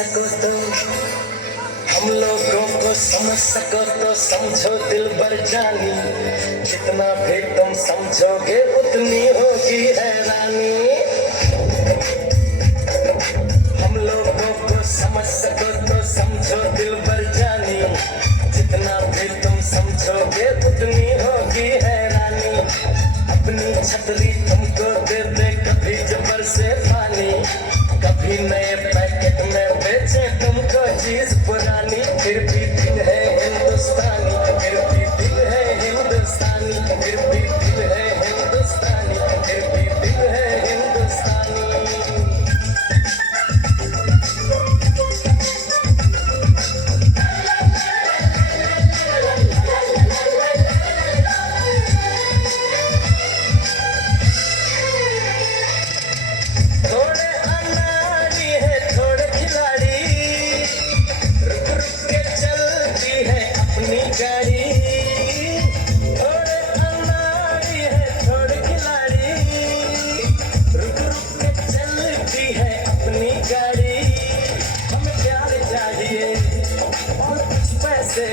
सको तो हम लोगों को समझ सको तो समझो दिल भर जानी, जितना भी तुम समझोगे उतनी होगी हैरानी। हम लोगों को समझ सको तो समझो दिल भर जानी, जितना भी तुम समझोगे उतनी होगी हैरानी। अपनी छतरी तुमको दे दे कभी जबर से पानी, कभी नए पैकेट में बेचे तुमको चीज पुरानी। फिर भी दिल है हिंदुस्तानी, फिर भी दिल है हिंदुस्तानी, फिर भी दिल है हिंदुस्तानी, फिर भी दिल है हिंदुस्तानी।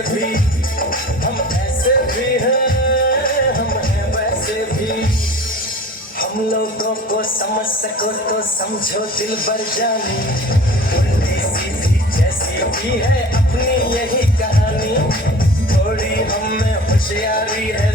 भी हम ऐसे भी हैं, हम हैं वैसे भी। हम लोगों को समझ सको तो समझो दिल भर जानी, उल्टी सीधी जैसी भी है अपनी यही कहानी। थोड़ी हम में होशियारी है